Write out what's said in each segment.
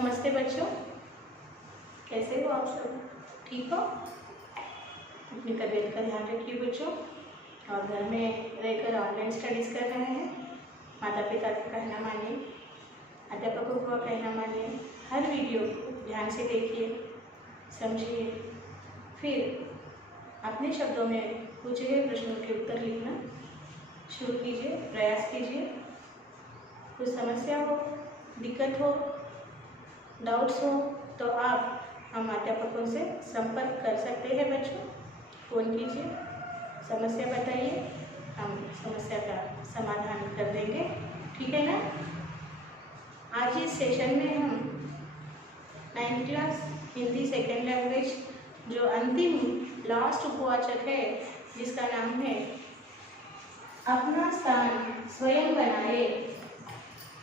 नमस्ते बच्चों, कैसे हो आप सब? ठीक हो? अपनी तबीयत का ध्यान रखिए बच्चों। और घर में रहकर ऑनलाइन स्टडीज़ कर रहे हैं, माता पिता का कहना मानिए, अध्यापकों का कहना मानिए। हर वीडियो को ध्यान से देखिए, समझिए, फिर अपने शब्दों में पूछे गए प्रश्नों के उत्तर लिखना शुरू कीजिए, प्रयास कीजिए। कुछ समस्या हो, दिक्कत हो, डाउट्स हो तो आप हम अध्यापकों से संपर्क कर सकते हैं बच्चों। फ़ोन कीजिए, समस्या बताइए, हम समस्या का समाधान कर देंगे, ठीक है ना। आज इस सेशन में हम 9th class Hindi second language जो अंतिम लास्ट उपवाचक है, जिसका नाम है अपना स्थान स्वयं बनाए,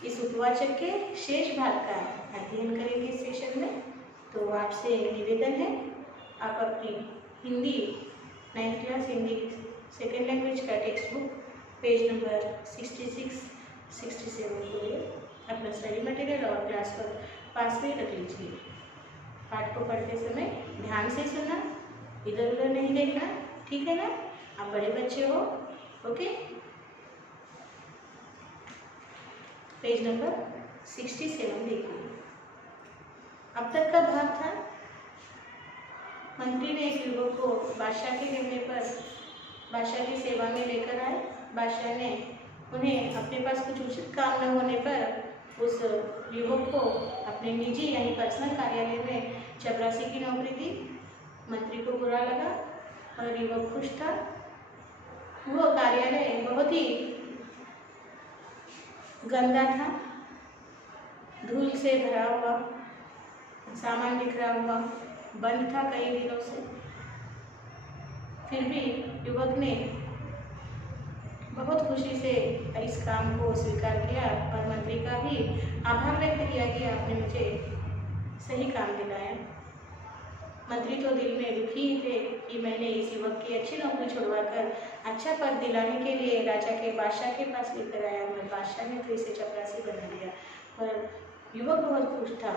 इस उपवाचक के शेष भाग का अध्ययन करेंगे इस सेशन में। तो आपसे निवेदन है, आप अपनी Hindi 9th class Hindi second language का टेक्स्ट बुक पेज नंबर 66, 67 को ले अपना स्टडी मटेरियल और क्लास पर पास में रख लीजिए। पाठ को पढ़ते समय ध्यान से सुनना, इधर उधर नहीं देखना, ठीक है ना। आप बड़े बच्चे हो, ओके। पेज नंबर 67 देखिए। अब तक का भाग था, मंत्री ने एक युवक को बादशाह के कहने पर बादशाह की सेवा में लेकर आए। बादशाह ने उन्हें अपने पास कुछ उचित काम न होने पर उस युवक को अपने निजी यानी पर्सनल कार्यालय में चपरासी की नौकरी दी। मंत्री को बुरा लगा और युवक खुश था। वो कार्यालय बहुत ही गंदा था, धूल से भरा हुआ, सामान बिखरा हुआ, बंद था कई दिनों से। फिर भी युवक ने बहुत खुशी से इस काम को स्वीकार किया और मंत्री का भी आभार व्यक्त किया कि आपने मुझे सही काम दिलाया। मंत्री तो दिल में दुखी ही थे कि मैंने इस युवक की अच्छी नौकरी छुड़वाकर अच्छा पद दिलाने के लिए राजा के बादशाह के पास लेकर आया, मैं बादशाह ने तो इसे चपरासी बना दिया। पर युवक बहुत खुश था,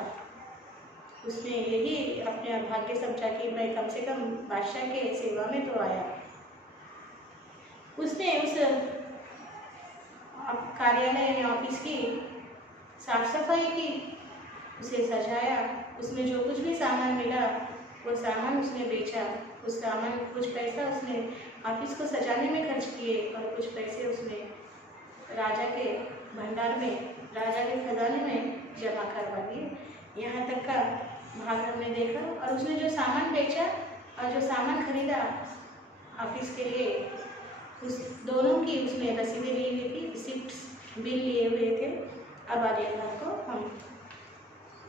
उसने यही अपने भाग्य समझा कि मैं कम से कम बादशाह के सेवा में तो आया। उसने उस कार्यालय यानी ऑफिस की साफ सफाई की, उसे सजाया, उसमें जो कुछ भी सामान मिला वो सामान उसने बेचा। उस सामान कुछ पैसा उसने ऑफिस को सजाने में खर्च किए और कुछ पैसे उसने राजा के भंडार में, राजा के खजाने में जमा करवा दिए। यहाँ तक का भाग हमने देखा। और उसने जो सामान बेचा और जो सामान खरीदा ऑफिस के लिए, उस दोनों की उसने रसीदें ली हुई थी, रिसिप्ट बिल लिए हुए थे। अब आगे भाग को हम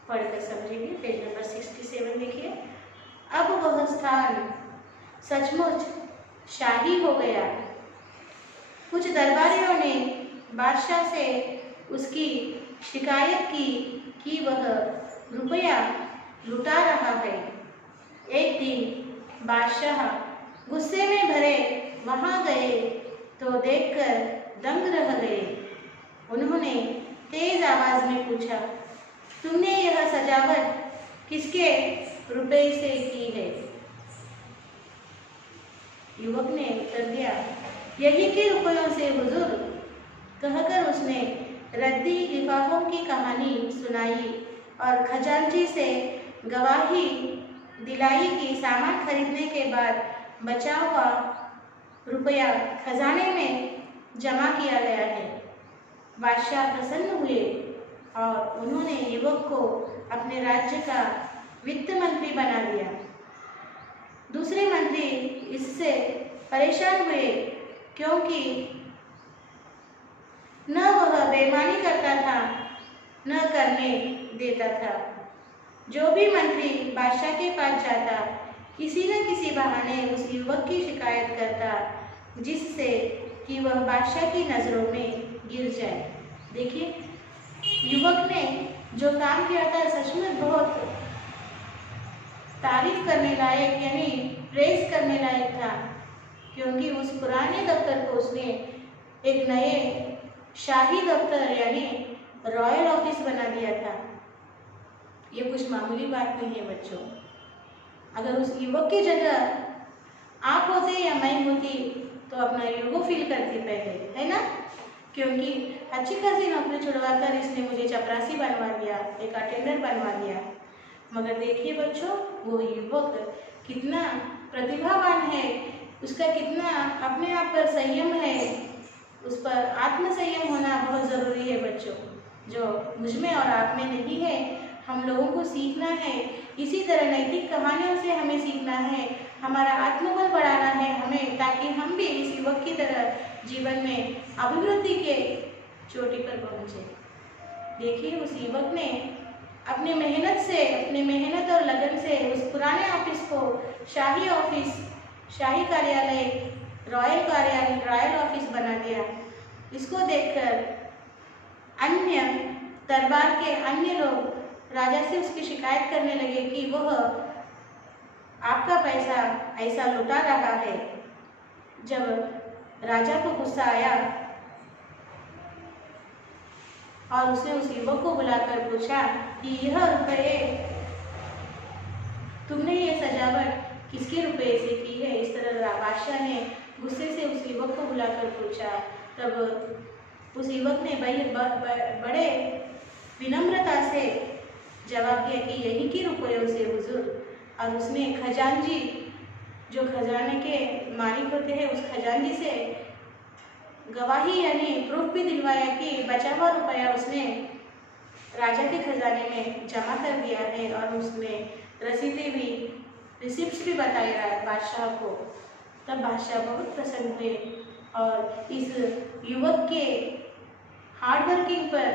पढ़कर समझेंगे। पेज नंबर 67 देखिए। अब वह स्थान सचमुच शाही हो गया। कुछ दरबारियों ने बादशाह से उसकी शिकायत की कि वह रुपया लुटा रहा है। एक दिन बादशाह गुस्से में भरे वहां गए तो देखकर दंग रह गए। उन्होंने तेज आवाज में पूछा, तुमने यह सजावट किसके रुपए से की है? युवक ने उत्तर दिया, यही के रुपयों से हुजूर। कहकर उसने रद्दी लिफाफों की कहानी सुनाई और खजांची से गवाही दिलाई कि सामान खरीदने के बाद बचा हुआ रुपया खजाने में जमा किया गया है। बादशाह प्रसन्न हुए और उन्होंने युवक को अपने राज्य का वित्त मंत्री बना दिया। दूसरे मंत्री इससे परेशान हुए क्योंकि न वह बेईमानी करता था न करने देता था। जो भी मंत्री बादशाह के पास जाता, किसी न किसी बहाने उस युवक की शिकायत करता, जिससे कि वह बादशाह की नज़रों में गिर जाए। देखिए, युवक ने जो काम किया था सचमुच बहुत तारीफ करने लायक यानी प्रेज करने लायक था, क्योंकि उस पुराने दफ्तर को उसने एक नए शाही दफ्तर यानी रॉयल ऑफिस बना दिया था। ये कुछ मामूली बात नहीं है बच्चों। अगर उस युवक की जगह आप होते या मैं होती तो अपना ईगो फील करती पहले, है ना? क्योंकि अच्छी खासी नौकरी छुड़वाकर इसने मुझे चपरासी बनवा दिया, एक अटेंडर बनवा दिया। मगर देखिए बच्चों, वो युवक कितना प्रतिभावान है, उसका कितना अपने आप पर संयम है, उस पर आत्मसंयम होना बहुत ज़रूरी है बच्चों, जो मुझमें और आप में नहीं है। हम लोगों को सीखना है, इसी तरह नैतिक कहानियों से हमें सीखना है, हमारा आत्मबल बढ़ाना है हमें, ताकि हम भी इस युवक की तरह जीवन में अभिवृद्धि के चोटी पर पहुँचे। देखिए उस युवक ने अपने मेहनत और लगन से उस पुराने ऑफिस को शाही ऑफिस, शाही कार्यालय, रॉयल ऑफिस बना दिया। इसको देखकर अन्य दरबार के अन्य लोग राजा से उसकी शिकायत करने लगे कि वह आपका पैसा ऐसा लुटा रहा है। जब राजा को गुस्सा आया और उसने उस युवक को बुलाकर पूछा कि यह रुपये, तुमने ये सजावट किसके रुपये से की है? इस तरह बादशाह ने गुस्से से उस युवक को बुलाकर पूछा। तब उस युवक ने बड़े विनम्रता से जवाब दिया कि यही के रुपयों से हुजूर। और उसने खजांची, जो खजाने के मालिक होते हैं, उस खजांची से गवाही यानी प्रूफ भी दिलवाया कि बचा हुआ रुपया उसने राजा के खजाने में जमा कर दिया है, और उसमें रसीदें भी, रिसिप्ट्स भी बताया बादशाह को। तब बादशाह बहुत प्रसन्न हुए और इस युवक के हार्डवर्किंग पर,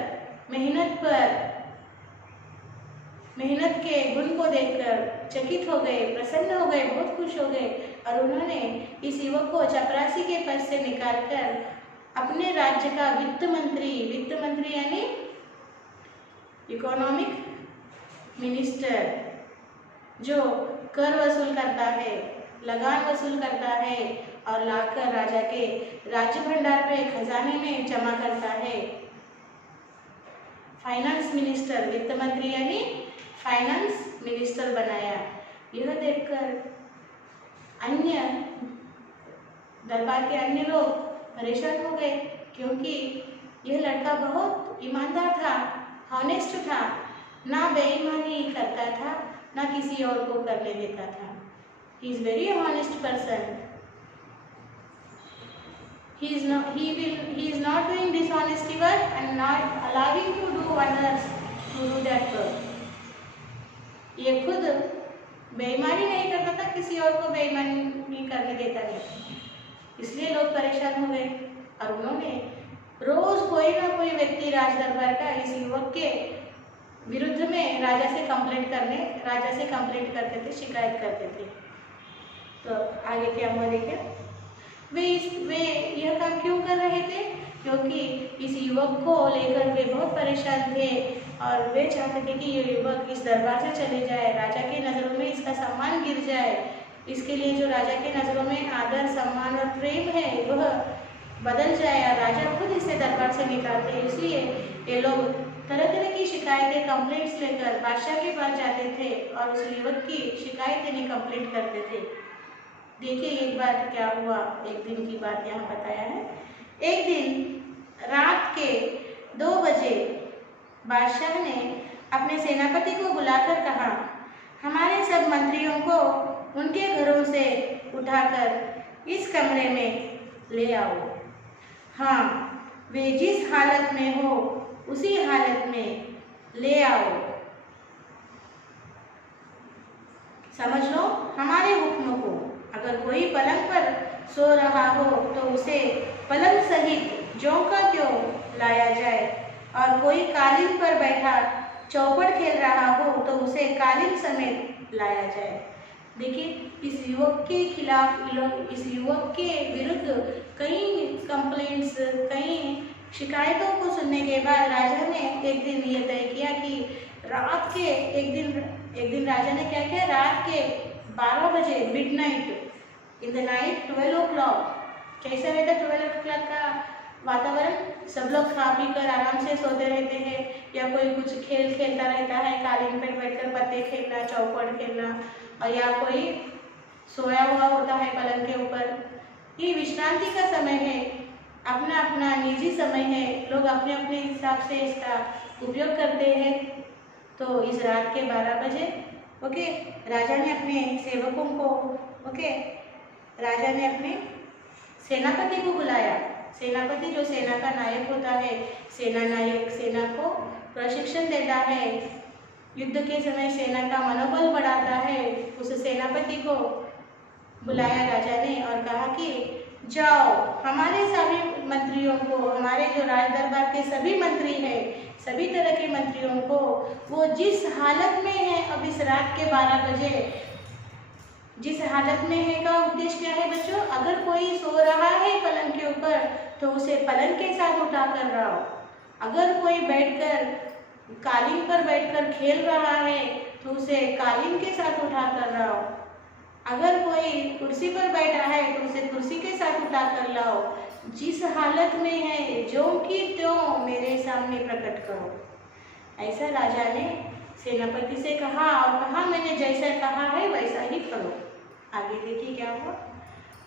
मेहनत के गुण को देखकर चकित हो गए, प्रसन्न हो गए, बहुत खुश हो गए। और उन्होंने इस युवक को चपरासी के पद से निकालकर अपने राज्य का वित्त मंत्री यानी इकोनॉमिक मिनिस्टर, जो कर वसूल करता है, लगान वसूल करता है और लाकर राजा के राज्य भंडार पे खजाने में जमा करता है, फाइनेंस मिनिस्टर, वित्त मंत्री यानी फाइनेंस मिनिस्टर बनाया। यह देखकर अन्य दरबार के अन्य लोग परेशान हो गए, क्योंकि यह लड़का बहुत ईमानदार था, हॉनेस्ट था, ना बेईमानी करता था, ना किसी और को करने देता था। He is very honest person. He is not doing dishonesty work and not allowing to do others to do that work. ये खुद बेईमानी नहीं करता था, किसी और को बेईमानी करने देता नहीं। इसलिए लोग परेशान हो गए और उन्होंने रोज कोई ना कोई व्यक्ति राज दरबार का इस युवक के विरुद्ध में राजा से कंप्लेंट करते थे, शिकायत करते थे। तो आगे क्या हुआ देखिए। वे यह काम क्यों कर रहे थे? क्योंकि इस युवक को लेकर वे बहुत परेशान थे और वे चाहते थे कि ये युवक इस दरबार से चले जाए, राजा के नज़रों में इसका सम्मान गिर जाए। इसके लिए जो राजा के नज़रों में आदर, सम्मान और प्रेम है वह बदल जाए और राजा खुद इसे दरबार से निकालते। इसलिए ये लोग तरह तरह की शिकायतें, कंप्लेंट्स लेकर बादशाह के पास जाते थे और उस युवक की शिकायत यानी कंप्लेंट करते थे। देखिए एक बार क्या हुआ, एक दिन की बात यहाँ बताया है। एक दिन रात के 2 बजे बादशाह ने अपने सेनापति को बुलाकर कहा, हमारे सब मंत्रियों को उनके घरों से उठाकर इस कमरे में ले आओ। हाँ, वे जिस हालत में हो उसी हालत में ले आओ। समझ लो हमारे हुक्म को। अगर कोई पलंग पर सो रहा हो तो उसे पलंग सहित ज्यों का त्यों लाया जाए, और कोई कालीन पर बैठा चौपड़ खेल रहा हो तो उसे कालीन समेत लाया जाए। देखिए इस युवक के खिलाफ, इस युवक के विरुद्ध कई कंप्लेंट्स, कई शिकायतों को सुनने के बाद राजा ने एक दिन ये तय किया कि रात के एक दिन राजा ने क्या किया, रात के 12 बजे, midnight, in the night 12 o'clock, कैसा रहता 12 o'clock का वातावरण? सब लोग खा पी कर आराम से सोते रहते हैं, या कोई कुछ खेल खेलता रहता है, कालीन पर बैठकर पत्ते खेलना, चौपड़ खेलना, और या कोई सोया हुआ होता है पलंग के ऊपर। ये विश्रांति का समय है, अपना अपना निजी समय है, लोग अपने अपने हिसाब से इसका उपयोग करते हैं। तो इस रात के 12 बजे ओके राजा ने अपने सेवकों को राजा ने अपने सेनापति को बुलाया। सेनापति जो सेना का नायक होता है, सेना नायक सेना को प्रशिक्षण देता है, युद्ध के समय सेना का मनोबल बढ़ाता है। उस सेनापति को बुलाया राजा ने और कहा कि जाओ हमारे सभी मंत्रियों को, हमारे जो राज दरबार के सभी मंत्री हैं, सभी तरह के मंत्रियों को, वो जिस हालत में है अब इस रात के 12 बजे, जिस हालत में है का उद्देश्य क्या है बच्चों? अगर कोई सो रहा है पलंग के ऊपर तो उसे पलंग के साथ उठा कर रहो। अगर कोई बैठकर कालीन पर बैठकर खेल रहा है तो उसे कालीन के साथ उठा कर रहो। अगर कोई कुर्सी पर बैठा है तो उसे कुर्सी के साथ उठा कर लाओ। जिस हालत में है जो की त्यों मेरे सामने प्रकट करो। ऐसा राजा ने सेनापति से कहा और कहा मैंने जैसा कहा है वैसा ही करो। आगे देखिए क्या हुआ।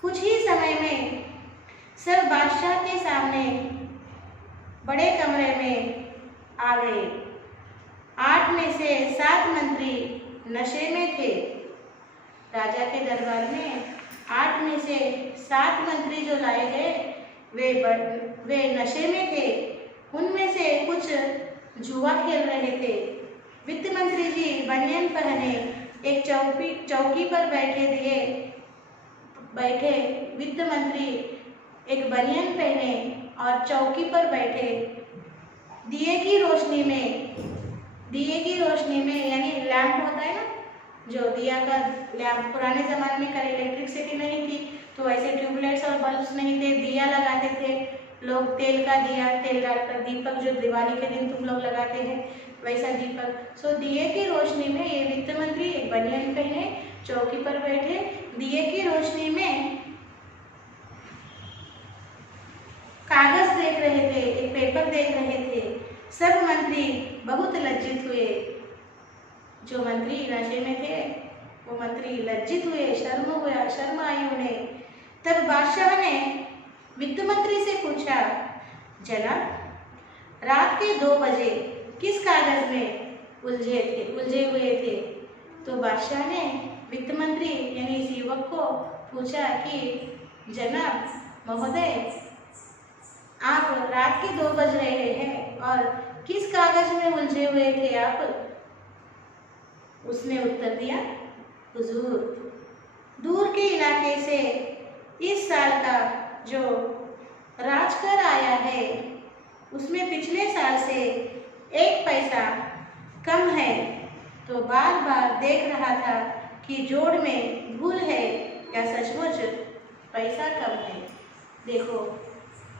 कुछ ही समय में सब बादशाह के सामने बड़े कमरे में आ गए। 8 में से 7 मंत्री नशे में थे। राजा के दरबार में 8 में से 7 मंत्री जो लाए गए वे नशे में थे। उनमें से कुछ जुआ खेल रहे थे। वित्त मंत्री जी बनियान पहने एक चौकी पर बैठे वित्त मंत्री एक बनियान पहने और चौकी पर बैठे दिए की रोशनी में यानी लैंप होता है ना, जो दिया का लैंप, पुराने ज़माने में कर इलेक्ट्रिसिटी नहीं थी तो ऐसे ट्यूबलाइट्स और बल्ब्स नहीं थे, दिया लगाते थे लोग, तेल का दिया, तेल डालकर दीपक जो दिवाली के दिन तुम लोग लगाते हैं वैसा दीपक। सो दिए की रोशनी में ये वित्त मंत्री एक बनियान पहने चौकी पर बैठे दिए की रोशनी में कागज देख रहे थे, एक पेपर देख रहे थे। सब मंत्री बहुत लज्जित हुए। जो मंत्री नशे में थे वो मंत्री लज्जित हुए, शर्म आई उन्हें। तब बादशाह ने वित्त मंत्री से पूछा, जनाब रात के 2 बजे किस कागज में उलझे हुए थे? तो बादशाह ने वित्त मंत्री यानी इस युवक को पूछा कि जनाब महोदय आप रात के 2 बज रहे हैं और किस कागज में उलझे हुए थे आप? उसने उत्तर दिया, हुजूर दूर के इलाके से इस साल का जो राजकर आया है उसमें पिछले साल से 1 पैसा कम है, तो बार बार देख रहा था कि जोड़ में भूल है या सचमुच पैसा कम है। देखो,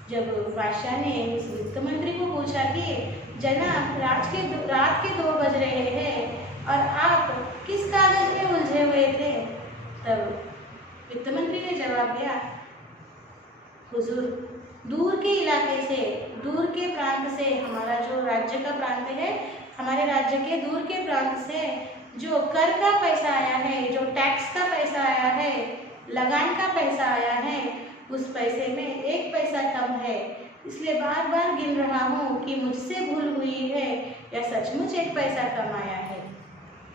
जब बादशाह ने इस वित्त मंत्री को पूछा कि जनाब रात के 2 बज रहे हैं और आप किस कागज में उलझे हुए थे, तब वित्त मंत्री ने जवाब दिया, हुजूर दूर के इलाके से, दूर के प्रांत से, हमारा जो राज्य का प्रांत है, हमारे राज्य के दूर के प्रांत से जो कर का पैसा आया है, जो टैक्स का पैसा आया है, लगान का पैसा आया है, उस पैसे में 1 पैसा कम है। इसलिए बार बार गिन रहा हूँ कि मुझसे भूल हुई है या सचमुच 1 पैसा कम आया है।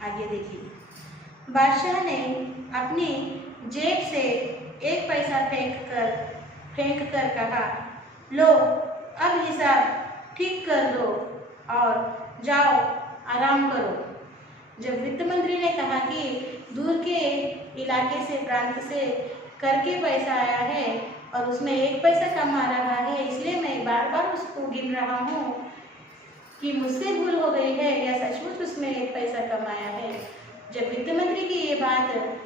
आगे देखिए, बादशाह ने अपनी जेब से 1 पैसा फेंक कर कहा, लो अब हिसाब ठीक कर दो और जाओ आराम करो। जब वित्त मंत्री ने कहा कि दूर के इलाके से, प्रांत से कर के पैसा आया है और उसमें 1 पैसा कम आ रहा है, इसलिए मैं बार बार उसको गिन रहा हूँ कि मुझसे भूल हो गई है या सचमुच उसमें 1 पैसा कम आया है। जब वित्त मंत्री की ये बात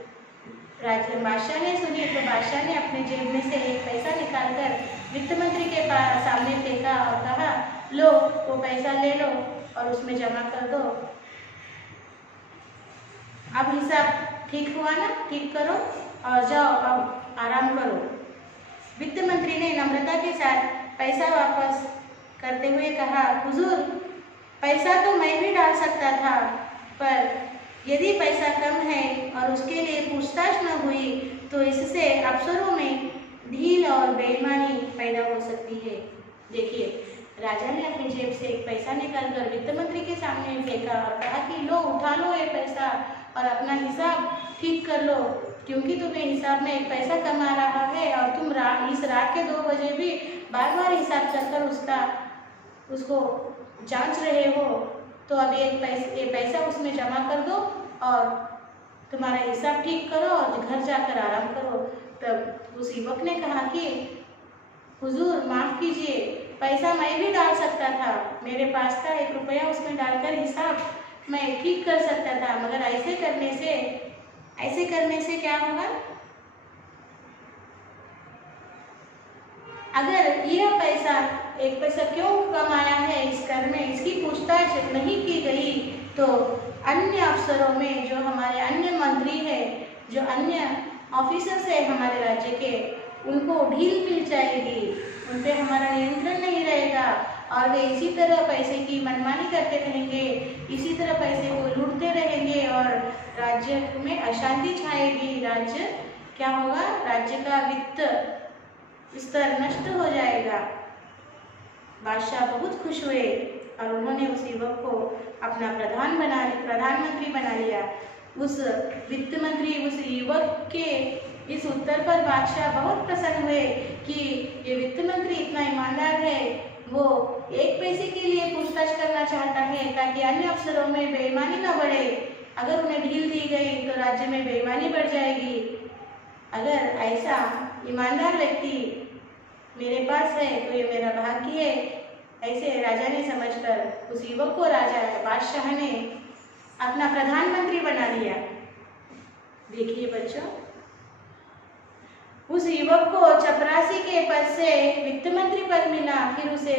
बादशाह ने सुनी तो बादशाह ने अपने जेब में से 1 पैसा निकालकर वित्त मंत्री के सामने फेंका और कहा, लो वो पैसा ले लो और उसमें जमा कर दो। अब हिसाब ठीक हुआ ना, ठीक करो और जाओ अब आराम करो। वित्त मंत्री ने नम्रता के साथ पैसा वापस करते हुए कहा, हुजूर, पैसा तो मैं भी डाल सकता था, पर यदि पैसा कम है और उसके लिए पूछताछ न हुई तो इससे अफसरों में ढील और बेईमानी पैदा हो सकती है। देखिए, राजा ने अपनी जेब से एक पैसा निकालकर वित्त मंत्री के सामने फेंका और कहा कि लो, उठा लो ये पैसा और अपना हिसाब ठीक कर लो, क्योंकि तुम्हें हिसाब में एक पैसा कम आ रहा है और तुम इस रात के 2 बजे भी बार बार हिसाब कर उसको जांच रहे हो, तो अभी ये पैसा उसमें जमा कर दो और तुम्हारा हिसाब ठीक करो और घर जाकर आराम करो। तब उस युवक ने कहा कि हुजूर, माफ़ कीजिए, पैसा मैं भी डाल सकता था, मेरे पास था 1 रुपया, उसमें डालकर हिसाब मैं ठीक कर सकता था, मगर ऐसे करने से क्या होगा? अगर यह पैसा 1 पैसा क्यों कम आया है इस कर में, इसकी पूछताछ नहीं की गई तो अन्य अफसरों में, जो हमारे अन्य मंत्री है, जो अन्य ऑफिसर्स है हमारे राज्य के, उनको ढील मिल जाएगी, उन पर हमारा नियंत्रण नहीं रहेगा और वे इसी तरह पैसे की मनमानी करते रहेंगे, इसी तरह पैसे को लूटते रहेंगे और राज्य में अशांति छाएगी। राज्य क्या होगा? राज्य का वित्त स्तर नष्ट हो जाएगा। बादशाह बहुत खुश हुए और उन्होंने उस युवक को अपना प्रधानमंत्री बना लिया। उस वित्त मंत्री, उस युवक के इस उत्तर पर बादशाह बहुत प्रसन्न हुए कि ये वित्त मंत्री इतना ईमानदार है, वो 1 पैसे के लिए पूछताछ करना चाहता है ताकि अन्य अफसरों में बेईमानी न बढ़े। अगर उन्हें ढील दी गई तो राज्य में बेईमानी बढ़ जाएगी। अगर ऐसा ईमानदार व्यक्ति मेरे पास है तो ये मेरा भाग्य है। ऐसे राजा ने समझकर उस युवक को बादशाह ने अपना प्रधानमंत्री बना लिया। देखिए बच्चों, उस युवक को चपरासी के पद से वित्त मंत्री पद मिला, फिर उसे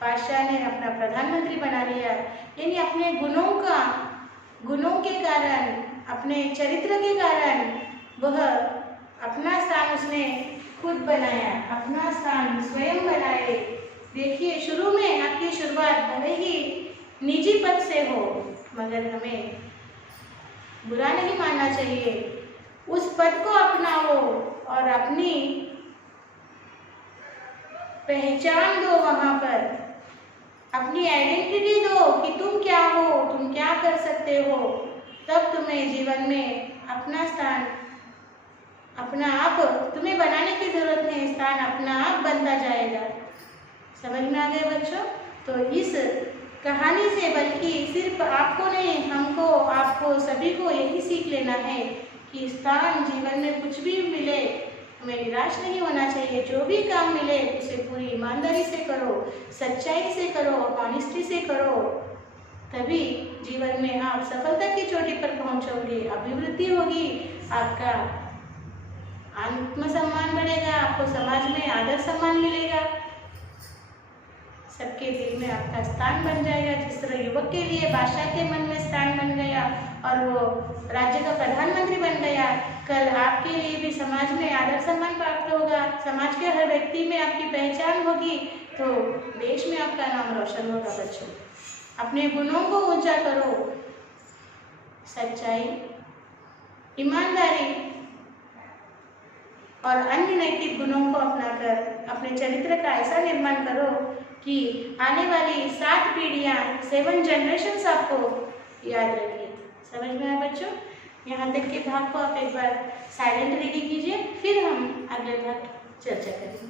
बादशाह ने अपना प्रधानमंत्री बना लिया। यानी अपने गुणों के कारण, अपने चरित्र के कारण वह अपना स्थान उसने खुद बनाया, अपना स्थान स्वयं बनाए। देखिए, शुरू में आपकी शुरुआत भले ही निजी पद से हो, मगर हमें बुरा नहीं मानना चाहिए। उस पद को अपनाओ और अपनी पहचान दो, वहां पर अपनी आइडेंटिटी दो कि तुम क्या हो, तुम क्या कर सकते हो। तब तुम्हें जीवन में अपना स्थान अपना आप तुम्हें बनाने की जरूरत नहीं, स्थान अपना आप बनता जाएगा। समझ में आ गए बच्चों? तो इस कहानी से बल्कि सिर्फ आपको नहीं, हमको, आपको, सभी को यही सीख लेना है कि स्थान जीवन में कुछ भी मिले हमें निराश नहीं होना चाहिए। जो भी काम मिले उसे पूरी ईमानदारी से करो, सच्चाई से करो, ऑनेस्टी से करो, तभी जीवन में आप सफलता की चोटी पर पहुंचोगे, अभिवृद्धि होगी, आपका आत्मसम्मान बढ़ेगा, आपको समाज में आदर सम्मान मिलेगा, सबके दिल में आपका स्थान बन जाएगा। जिस तरह युवक के लिए बादशाह के मन में स्थान बन गया और वो राज्य का प्रधानमंत्री बन गया, कल आपके लिए भी समाज में आदर सम्मान प्राप्त होगा, समाज के हर व्यक्ति में आपकी पहचान होगी, तो देश में आपका नाम रोशन होगा। बच्चों, अपने गुणों को ऊंचा करो, सच्चाई, ईमानदारी और अन्य नैतिक गुणों को अपनाकर अपने चरित्र का ऐसा निर्माण करो कि आने वाली 7 पीढ़ियां, 7 जनरेशंस आपको याद रखें। समझ में आया बच्चों? यहाँ तक के भाग को आप एक बार साइलेंट रीडिंग कीजिए, फिर हम अगले भाग चर्चा करेंगे।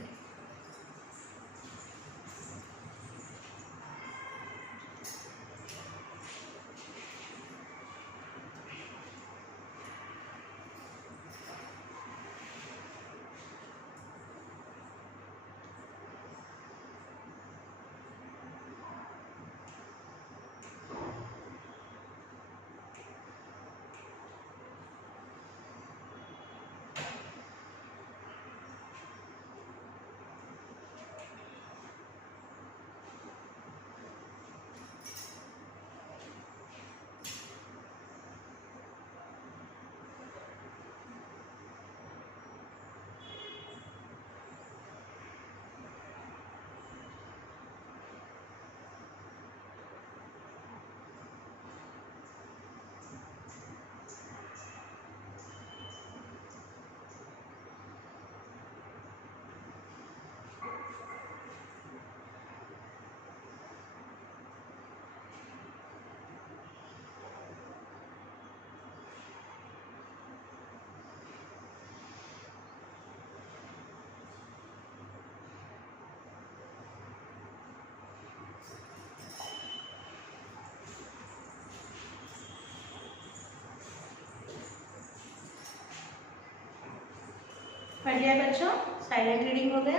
बढ़िया बच्चों, साइलेंट रीडिंग हो गया।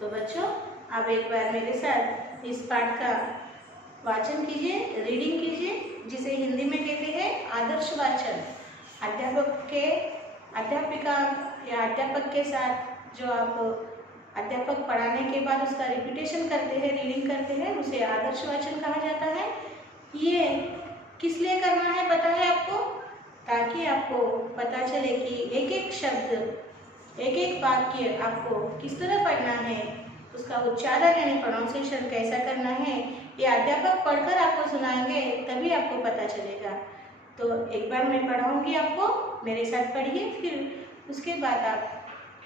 तो बच्चों आप एक बार मेरे साथ इस पाठ का वाचन कीजिए, रीडिंग कीजिए, जिसे हिंदी में कहते हैं आदर्श वाचन। अध्यापिका या अध्यापक के साथ जो आप अध्यापक पढ़ाने के बाद उसका रिपीटेशन करते हैं, रीडिंग करते हैं, उसे आदर्श वाचन कहा जाता है। ये किस लिए करना है पता है आपको? ताकि आपको पता चले कि एक एक शब्द, एक एक वाक्य आपको किस तरह पढ़ना है, उसका उच्चारण यानी प्रोनाउंसिएशन कैसा करना है, ये अध्यापक पढ़कर आपको सुनाएंगे, तभी आपको पता चलेगा। तो एक बार मैं पढ़ाऊंगी आपको, मेरे साथ पढ़िए, फिर उसके बाद आप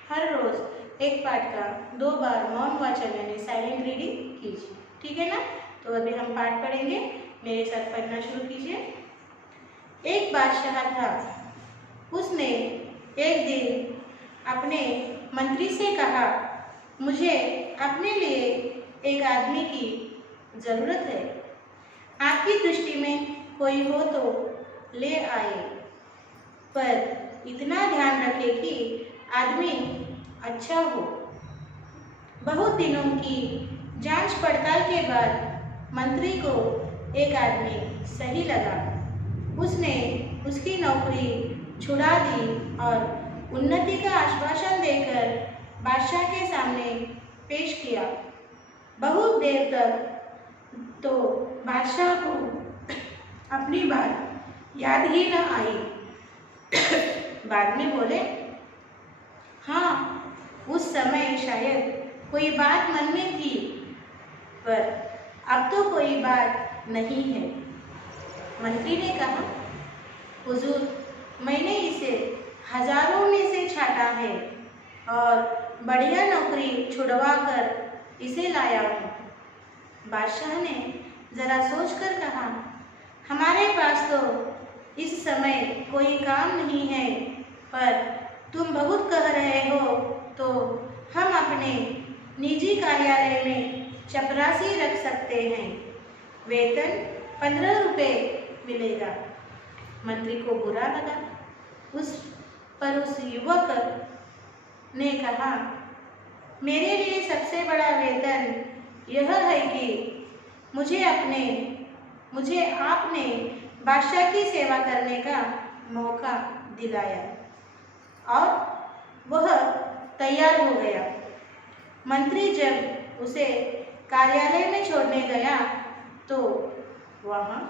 हर रोज एक पाठ का 2 बार मौन वाचन यानी साइलेंट रीडिंग कीजिए, ठीक है ना? तो अभी हम पाठ पढ़ेंगे, मेरे साथ पढ़ना शुरू कीजिए। एक बादशाह था, उसने एक दिन अपने मंत्री से कहा, मुझे अपने लिए एक आदमी की जरूरत है। आपकी दृष्टि में कोई हो तो ले आए, पर इतना ध्यान रखें कि आदमी अच्छा हो। बहुत दिनों की जांच पड़ताल के बाद मंत्री को एक आदमी सही लगा। उसने उसकी नौकरी छुड़ा दी और उन्नति का आश्वासन देकर बादशाह के सामने पेश किया। बहुत देर तक तो बादशाह को अपनी बात याद ही न आई। बाद में बोले, हाँ, उस समय शायद कोई बात मन में थी, पर अब तो कोई बात नहीं है। मंत्री ने कहा, हुजूर, मैंने इसे हजारों में से छाटा है और बढ़िया नौकरी छुड़वा कर इसे लाया हूँ। बादशाह ने जरा सोचकर कहा, हमारे पास तो इस समय कोई काम नहीं है, पर तुम बहुत कह रहे हो तो हम अपने निजी कार्यालय में चपरासी रख सकते हैं। वेतन 15 रुपये मिलेगा। मंत्री को बुरा लगा। उस युवक ने कहा, मेरे लिए सबसे बड़ा वेतन यह है कि मुझे आपने बादशाह की सेवा करने का मौका दिलाया। और वह तैयार हो गया। मंत्री जब उसे कार्यालय में छोड़ने गया तो वहाँ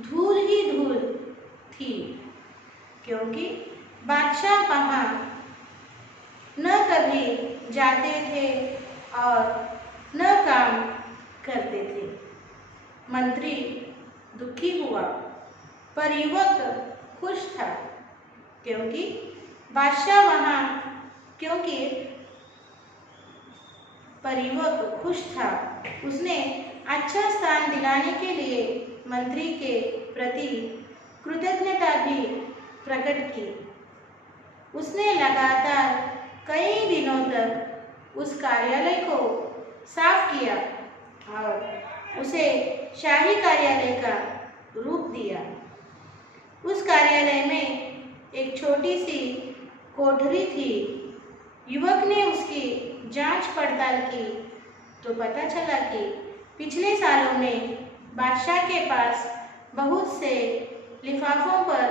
धूल ही धूल थी, क्योंकि बादशाह वहाँ न कभी जाते थे और न काम करते थे। मंत्री दुखी हुआ, पर युवक खुश था, क्योंकि युवक खुश था। उसने अच्छा स्थान दिलाने के लिए मंत्री के प्रति कृतज्ञता भी प्रकट की। उसने लगातार कई दिनों तक उस कार्यालय को साफ किया और उसे शाही कार्यालय का रूप दिया। उस कार्यालय में एक छोटी सी कोठरी थी। युवक ने उसकी जांच पड़ताल की तो पता चला कि पिछले सालों में बादशाह के पास बहुत से लिफाफों पर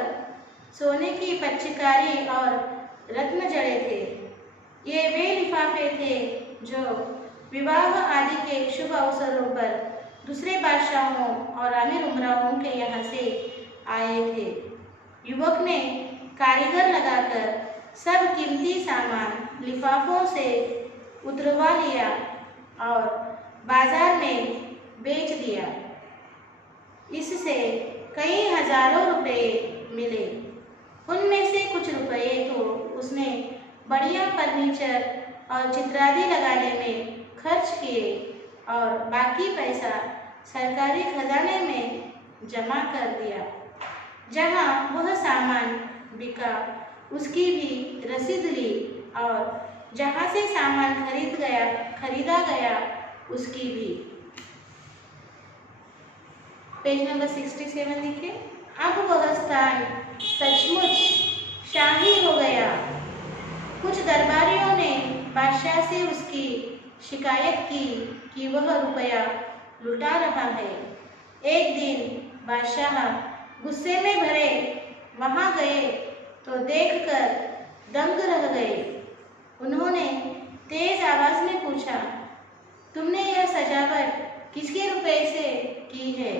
सोने की पच्चीकारी और रत्न जड़े थे। ये वे लिफाफे थे जो विवाह आदि के शुभ अवसरों पर दूसरे बादशाहों और अमीर उमराओं के यहाँ से आए थे। युवक ने कारीगर लगाकर सब कीमती सामान लिफाफों से उतरवा लिया और बाजार में बेच दिया। इससे कई हजारों रुपए मिले। उनमें से कुछ रुपए तो उसने बढ़िया फर्नीचर और चित्रादि लगाने में खर्च किए और बाकी पैसा सरकारी खजाने में जमा कर दिया। जहाँ वह सामान बिका उसकी भी रसीद ली और जहाँ से सामान खरीदा गया उसकी भी। पेज नंबर 67 देखिए। अब वह स्थान सचमुच शाही हो गया। कुछ दरबारियों ने बादशाह से उसकी शिकायत की कि वह रुपया लुटा रहा है। एक दिन बादशाह गुस्से में भरे वहां गए तो देखकर दंग रह गए। उन्होंने तेज आवाज में पूछा, तुमने यह सजावट किसके रुपए से की है?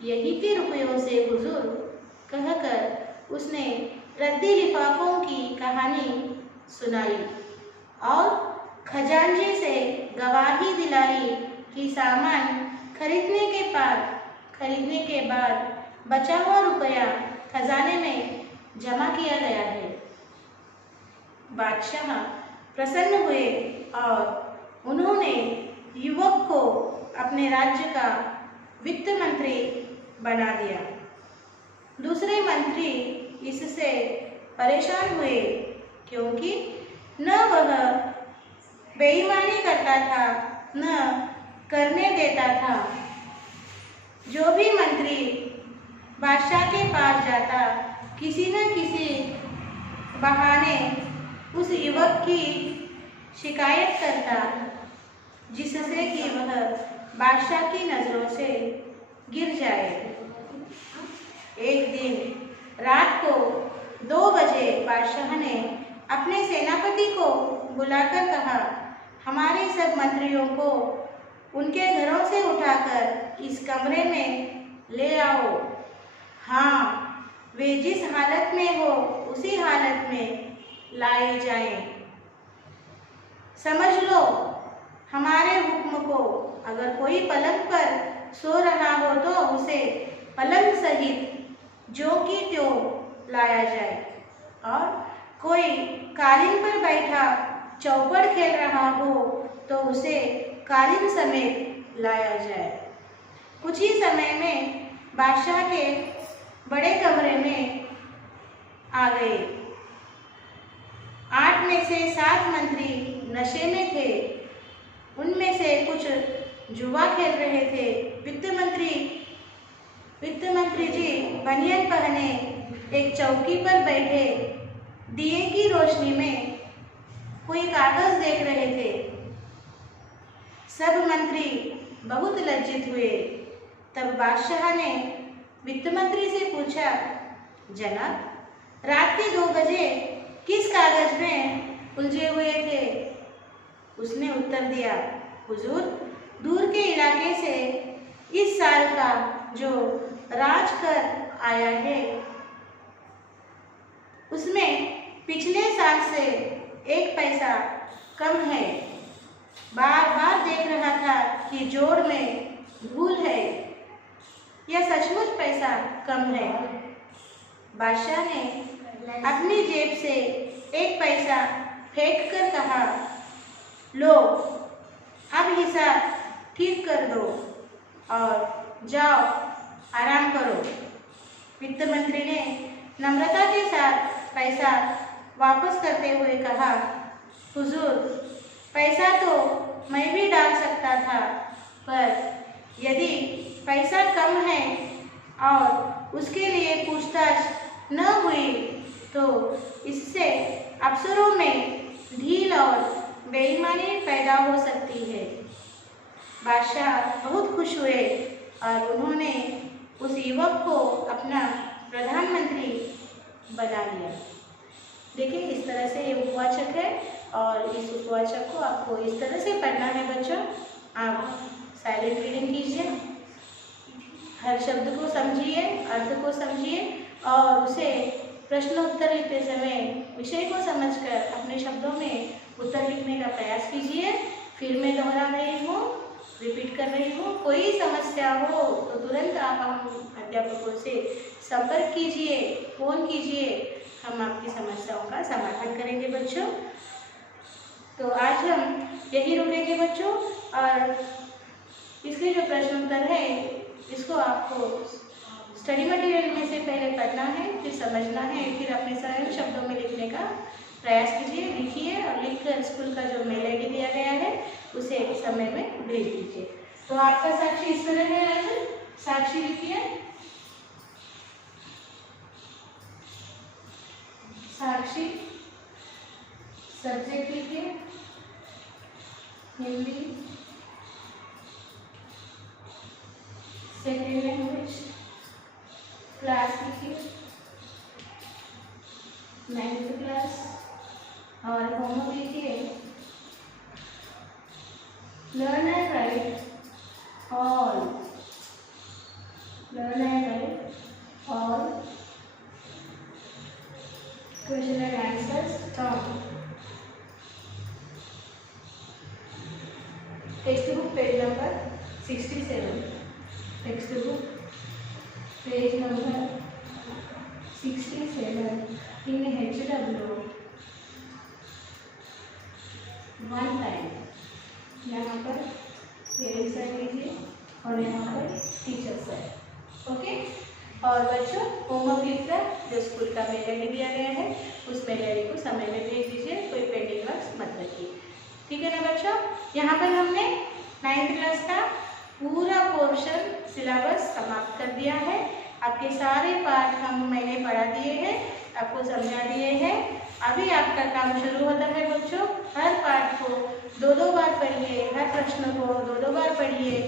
यही के रुपयों से हुजूर, कहकर उसने रद्दी लिफाफों की कहानी सुनाई और खजांची से गवाही दिलाई कि सामान खरीदने के बाद बचा हुआ रुपया खजाने में जमा किया गया है। बादशाह प्रसन्न हुए और उन्होंने युवक को अपने राज्य का वित्त मंत्री बना दिया। दूसरे मंत्री इससे परेशान हुए क्योंकि न वह बेईमानी करता था न करने देता था। जो भी मंत्री बादशाह के पास जाता किसी न किसी बहाने उस युवक की शिकायत करता, जिससे कि वह बादशाह की नज़रों से गिर जाए। एक दिन रात को 2 बजे बादशाह ने अपने सेनापति को बुलाकर कहा, हमारे सब मंत्रियों को उनके घरों से उठाकर इस कमरे में ले आओ। हाँ, वे जिस हालत में हो उसी हालत में लाए जाएं। समझ लो हमारे हुक्म को, अगर कोई पलंग पर सो रहा हो तो उसे पलंग सहित ज्यों की त्यों लाया जाए और कोई कालीन पर बैठा चौपड़ खेल रहा हो तो उसे कालीन समेत लाया जाए। कुछ ही समय में बादशाह के बड़े कमरे में आ गए। 8 में से 7 मंत्री नशे में थे। उनमें से कुछ जुआ खेल रहे थे। वित्त मंत्री जी बनियान पहने एक चौकी पर बैठे दिए की रोशनी में कोई कागज देख रहे थे। सब मंत्री बहुत लज्जित हुए। तब बादशाह ने वित्त मंत्री से पूछा, जनाब, रात के 2 बजे किस कागज में उलझे हुए थे? उसने उत्तर दिया, हुजूर, दूर के इलाके से इस साल का जो राज कर आया है उसमें पिछले साल से 1 पैसा कम है। बार बार देख रहा था कि जोड़ में भूल है या सचमुच पैसा कम है। बादशाह ने अपनी जेब से 1 पैसा फेंक कर कहा, लो, अब हिसाब ठीक कर दो और जाओ आराम करो। वित्त मंत्री ने नम्रता के साथ पैसा वापस करते हुए कहा, हुजूर, पैसा तो मैं भी डाल सकता था, पर यदि पैसा कम है और उसके लिए पूछताछ न हुई तो इससे अफसरों में ढील और बेईमानी पैदा हो सकती है। बादशाह बहुत खुश हुए और उन्होंने उस युवक को अपना प्रधानमंत्री बना लिया। देखिए, इस तरह से ये उपवाचक है और इस उपवाचक को आपको इस तरह से पढ़ना है बच्चों। आप साइलेंट रीडिंग कीजिए, हर शब्द को समझिए, अर्थ को समझिए और उसे प्रश्नोत्तर लिखते समय विषय को समझकर अपने शब्दों में उत्तर लिखने का प्रयास कीजिए। फिर मैं दोहरा रही हूँ, रिपीट कर रही हूँ। कोई समस्या हो तो तुरंत आप हम अध्यापकों से संपर्क कीजिए, फ़ोन कीजिए, हम आपकी समस्याओं का समाधान करेंगे बच्चों। तो आज हम यही रुकेंगे बच्चों और इसके जो प्रश्नोत्तर है इसको आपको स्टडी मटेरियल में से पहले पढ़ना है, फिर समझना है, फिर अपने सरल शब्दों में लिखने का प्रयास कीजिए। लिखिए और लिखकर स्कूल का जो मेल ID दिया गया है उसे समय में भेज दीजिए। तो आपका साक्षी इस तरह है। आज साक्षी लिखिए, साक्षी सब्जेक्ट लिखिए हिंदी, सेकेंड लैंग्वेज, क्लास लिखिए 9th क्लास, और होमवर्क लिखिए learn and right all, learn and right all question and answers from text book page number 67, text book page number 67 in HW one time. यहाँ पर parents side लीजिए और यहाँ पर teacher side. Okay, और बच्चों होमवर्क लिखकर जो स्कूल का मेल आईडी दिया गया है उस मेल आईडी को समय में भेज दीजिए, कोई पेंडिंग वर्क मत रखिए। ठीक है ना बच्चों, यहाँ पर हमने 9th क्लास का पूरा पोर्शन सिलेबस समाप्त कर दिया है। आपके सारे पाठ मैंने पढ़ा दिए हैं, आपको समझा दिए हैं। अभी आपका काम शुरू होता है बच्चों, हर पाठ को 2-2 बार पढ़िए, हर प्रश्न को 2-2 बार पढ़िए,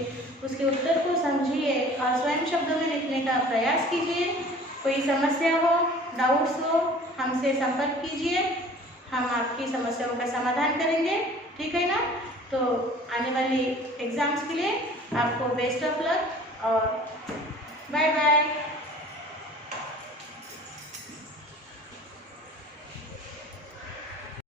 उसके उत्तर को समझिए और स्वयं शब्दों में लिखने का प्रयास कीजिए। कोई समस्या हो, डाउट्स हो, हमसे संपर्क कीजिए, हम आपकी समस्याओं का समाधान करेंगे। ठीक है ना, तो आने वाली एग्जाम्स के लिए आपको बेस्ट ऑफ लक और बाय बाय।